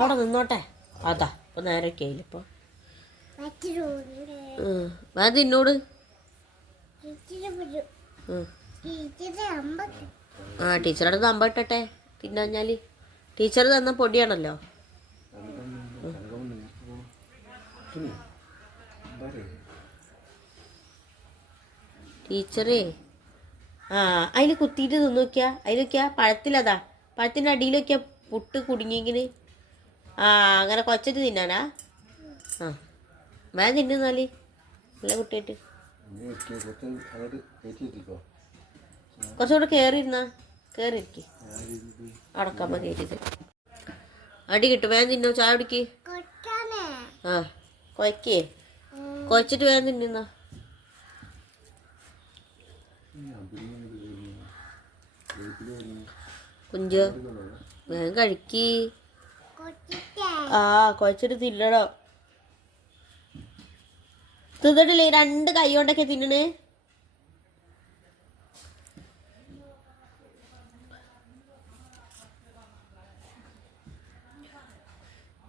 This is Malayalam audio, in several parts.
അവിടെ നിന്നോട്ടെ. അതാ ഇപ്പൊ നേരൊക്കെ ആയില്ല ഇപ്പൊ. അത് എന്നോട് ആ ടീച്ചറുടെ നമ്പർ ഇട്ടെ തിന്നഞ്ഞാല്. ടീച്ചർ തന്ന പൊടിയാണല്ലോ. ടീച്ചറേ ആ അതിൽ കുത്തിയിട്ട് തിന്നു നോക്കിയാ. അതിൽ നോക്കിയാ പഴത്തിലതാ, പഴത്തിൻ്റെ അടിയിലൊക്കെയാ പുട്ട് കുടുങ്ങിയെങ്കിന്. ആ അങ്ങനെ കൊച്ചിട്ട് തിന്നാനാ. ആ വേഗം തിന്നുന്നാല് നല്ല കുട്ടിയായിട്ട്. കുറച്ചുകൂടെ കയറിയിരുന്നാ കയറിയിരിക്കും. അടക്കമ്മ കയറ്റിട്ട് അടി കിട്ടും. വേഗം തിന്നോ. ചായ കുടിക്ക്. ആ കുഴക്കേ കുഴച്ചിട്ട് വേഗം തിന്നുന്ന. കുഞ്ചോ വേഗം കഴിക്ക്. ആ കുഴച്ചിട്ട് തിന്നണോ. തിന്നിട്ടില്ലേ? രണ്ട് കൈ കൊണ്ടൊക്കെ തിന്നണേ.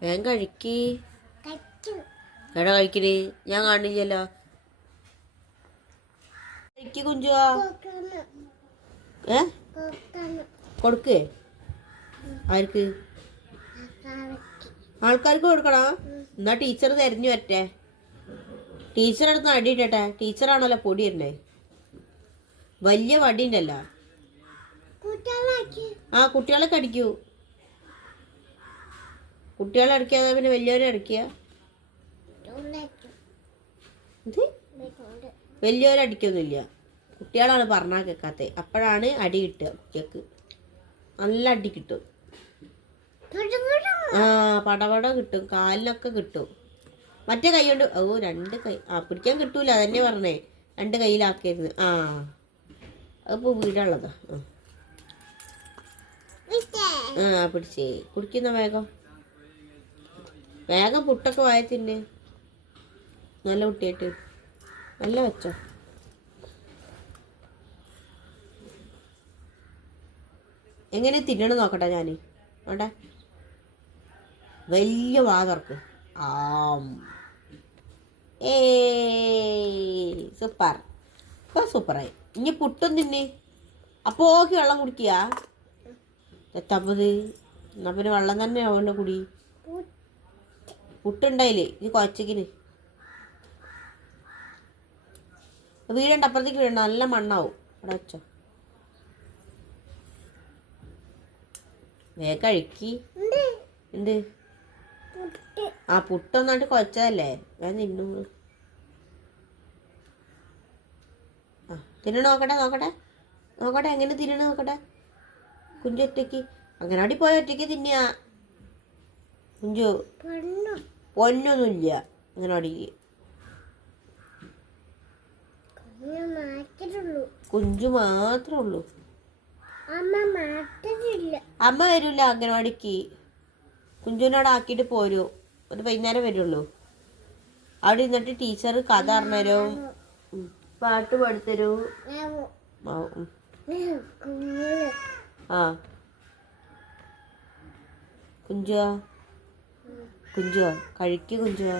വേഗം കഴിക്ക്. എടാ കഴിക്കണേ, ഞാൻ കാണില്ലല്ലോ. കഴിക്ക് കുഞ്ചുവാ. കൊടുക്കേ? ആർക്ക്? ആൾക്കാർക്ക് കൊടുക്കണോ? എന്നാ ടീച്ചർ തെരഞ്ഞു പറ്റേ. ടീച്ചറടുത്ത് അടിയിട്ടെ. ടീച്ചറാണല്ലോ പൊടി തന്നെ. വലിയ വടി ഉണ്ടല്ലോ. ആ കുട്ടികളെ കടിക്കൂ. കുട്ടികളെ അടിക്കാതെ പിന്നെ വലിയവരെ അടിക്കുക. വലിയവരെ അടിക്കൊന്നുമില്ല. കുട്ടികളാണ് പറഞ്ഞാൽ കേൾക്കാത്ത. അപ്പോഴാണ് അടി കിട്ടുക കുട്ടികൾക്ക്. നല്ല അടി കിട്ടും. ആ പടപട കിട്ടും. കാലിനൊക്കെ കിട്ടും. മറ്റേ കൈ കൊണ്ട് രണ്ട് കൈ പിടിക്കാൻ കിട്ടൂല. അതന്നെ പറഞ്ഞേ രണ്ട് കയ്യിലാക്കരുത്. അതിപ്പോ വീടുള്ളതാ. പിടിച്ചേ കുടിക്കുന്ന വേഗം. വേഗം പുട്ടൊക്കെ വായ തിന്നെ. നല്ല കുട്ടിയായിട്ട് നല്ല വെച്ചോ. എങ്ങനെ തിന്നണം നോക്കട്ടെ ഞാൻ. വേണ്ട വലിയ വാ തുറക്ക്. സൂപ്പർ. ഇപ്പൊ സൂപ്പറായി. ഇനി പുട്ടും തിന്നെ. അപ്പോ വെള്ളം കുടിക്കുക. എത്തപ്പത് എന്നാ പിന്നെ വെള്ളം തന്നെ ആവണ്ട കുടി. പുട്ടുണ്ടായില്ലേ ഇനി കുഴച്ചിക്കിന്. വീടണ്ട അപ്പുറത്തേക്ക് വീടണ്ട. നല്ല മണ്ണാവും. അവിടെ വെച്ചോ. വേഗം കഴിക്കി. എന്ത്? ആ പുട്ടൊന്നായിട്ട് കുഴച്ചതല്ലേ. വേഗം തിന്നു. തിന്നണ നോക്കട്ടെ എങ്ങനെ തിന്നണ നോക്കട്ടെ. കുഞ്ചു ഒറ്റയ്ക്ക് അങ്ങനാടി പോയ ഒറ്റയ്ക്ക് തിന്നുക. കുഞ്ചു പൊന്നൊന്നുമില്ല അങ്ങനാടിക്ക്. കുഞ്ചു മാത്രമേ ഉള്ളൂ. അമ്മ വരൂല അംഗനവാടിക്ക്. കുഞ്ചുവിനോട് ആക്കിയിട്ട് പോരൂ. ഒരു വൈകുന്നേരം വരുള്ളൂ. അവിടെ ഇരുന്നിട്ട് ടീച്ചർ കഥ പറഞ്ഞുതരും, പാട്ട് പാടിത്തരൂ. ആ കുഞ്ചുവാ കഴിക്ക്. കുഞ്ചുവാ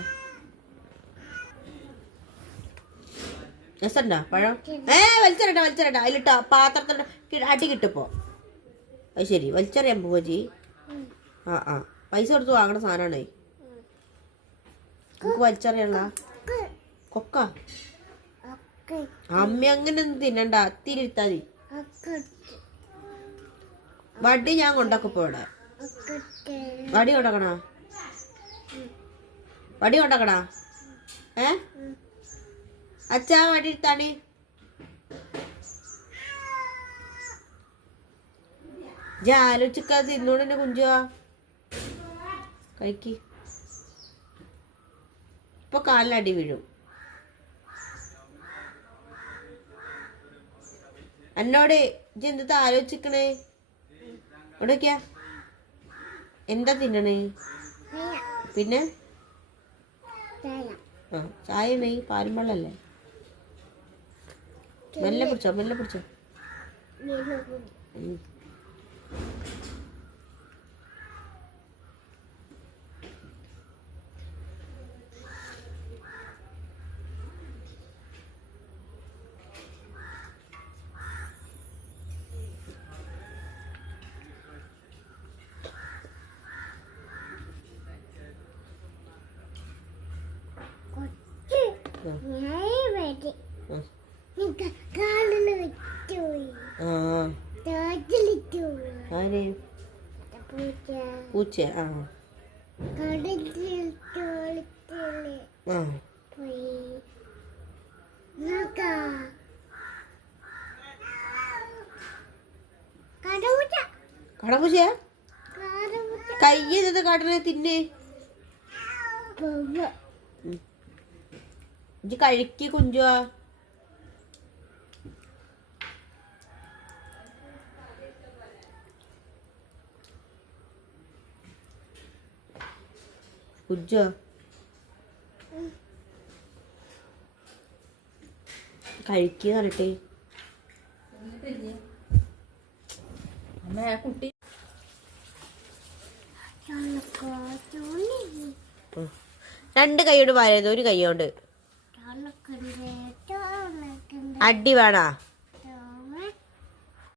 രസണ്ടാ പഴം? വലിച്ചെറിയട്ടെ. അതിലിട്ടോ പാത്രത്തിൽ അടി കിട്ടപ്പോ. അത് ശരി വലിച്ചെറിയാൻ പോവാ. പൈസ കൊടുത്ത് വാങ്ങണ സാധനമാണേ. നമുക്ക് വലിച്ചെറിയണ്ട. കൊക്ക അമ്മ അങ്ങനെയൊന്നും തിന്നണ്ട. അത്തിരി ഇരുത്താ മതി. വടി ഞാൻ കൊണ്ടാക്കപ്പോ ഇവിടെ. വടി കൊണ്ടാക്കണ അച്ഛാ വടി ഇരുത്താണി. ആലോചിക്കാ തിന്നോണ്ട് തന്നെ കുഞ്ചുവാ. കഴിക്ക്. ഇപ്പൊ കാലിനടി വീഴും. എന്നോട് ഇജ്ജ് എന്താ ആലോചിക്കണേ? എവിടേക്കാ എന്താ തിന്നണേ? പിന്നെ ചായ പാലും വെള്ളല്ലേ. മെല്ലെ പിടിച്ചോ. പൂച്ച. ആ കടപൂച്ചയാ? കയ്യത് കാട്ടണേ തിന്നെ. ഇജ്ജ് കഴിക്ക് കുഞ്ചുവാ. കുഞ്ചോ കഴിക്കുക പറഞ്ഞിട്ടേ. കുട്ടി രണ്ട് കൈയോട് വാരത്, ഒരു കൈയോണ്ട് അടി വേണ.